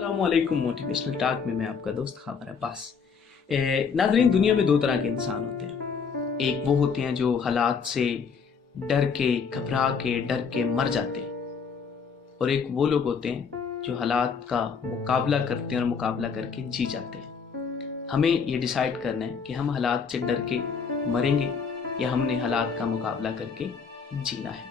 अस्सलामुअलैकुम। Motivational talk में मैं आपका दोस्त खाबर अब्बास। नाज़रीन, दुनिया में दो तरह के इंसान होते हैं। एक वो होते हैं जो हालात से डर के, घबरा के, डर के मर जाते हैं, और एक वो लोग होते हैं जो हालात का मुकाबला करते हैं और मुकाबला करके जी जाते हैं। हमें ये डिसाइड करना है कि हम हालात से डर के मरेंगे या हमने हालात का मुकाबला करके जीना है।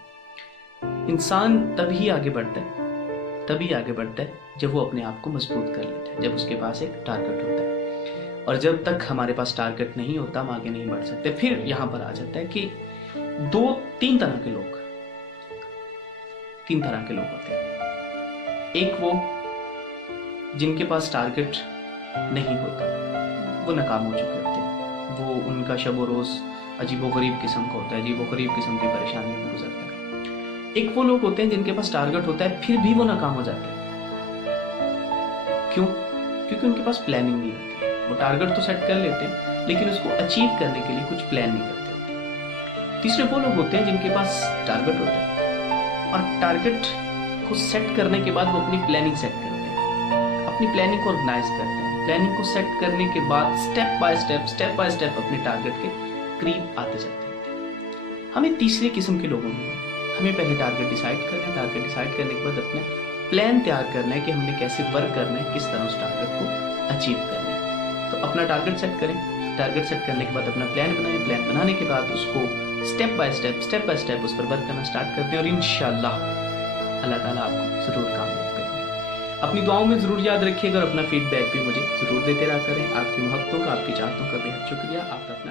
इंसान तभी आगे बढ़ता है जब वो अपने आप को मजबूत कर लेता है, जब उसके पास एक टारगेट होता है। और जब तक हमारे पास टारगेट नहीं होता हम आगे नहीं बढ़ सकते। फिर यहाँ पर आ जाता है कि तीन तरह के लोग होते हैं। एक वो जिनके पास टारगेट नहीं होता, वो नाकाम हो चुके होते हैं, वो उनका शब रोज़ अजीबोगरीब किस्म का होता है, अजीबोगरीब किस्म की परेशानियों में गुजरता है। एक वो लोग होते हैं जिनके पास टारगेट होता है फिर भी वो नाकाम हो जाते हैं। क्यों? क्योंकि उनके पास प्लानिंग नहीं होती। वो टारगेट तो सेट कर लेते हैं लेकिन उसको अचीव करने के लिए कुछ प्लान नहीं करते होते। तीसरे वो लोग होते हैं जिनके पास टारगेट होता है और टारगेट को सेट करने के बाद वो अपनी प्लानिंग सेट करते हैं, अपनी प्लानिंग को ऑर्गेनाइज करते हैं। प्लानिंग को सेट करने के बाद स्टेप बाय स्टेप अपने टारगेट के करीब आते जाते हैं। हमें तीसरे किस्म के लोगों में हमें पहले टारगेट डिसाइड करना है। टारगेट डिसाइड करने के बाद अपना प्लान तैयार करना है कि हमने कैसे वर्क करना है, किस तरह उस टारगेट को अचीव करना है। तो अपना टारगेट सेट करें। टारगेट सेट करने के बाद अपना प्लान बनाएं। प्लान बनाने के बाद उसको स्टेप बाय स्टेप उस पर वर्क करना स्टार्ट करते हैं और इंशाअल्लाह अल्लाह ताला आपको ज़रूर कामयाब करेंगे। अपनी दुआओं में ज़रूर याद रखिएगा और अपना फीडबैक भी मुझे ज़रूर देते रहा करें। आपकी मोहब्बतों का, आपकी चाहतों का बेहद शुक्रिया। आपका अपना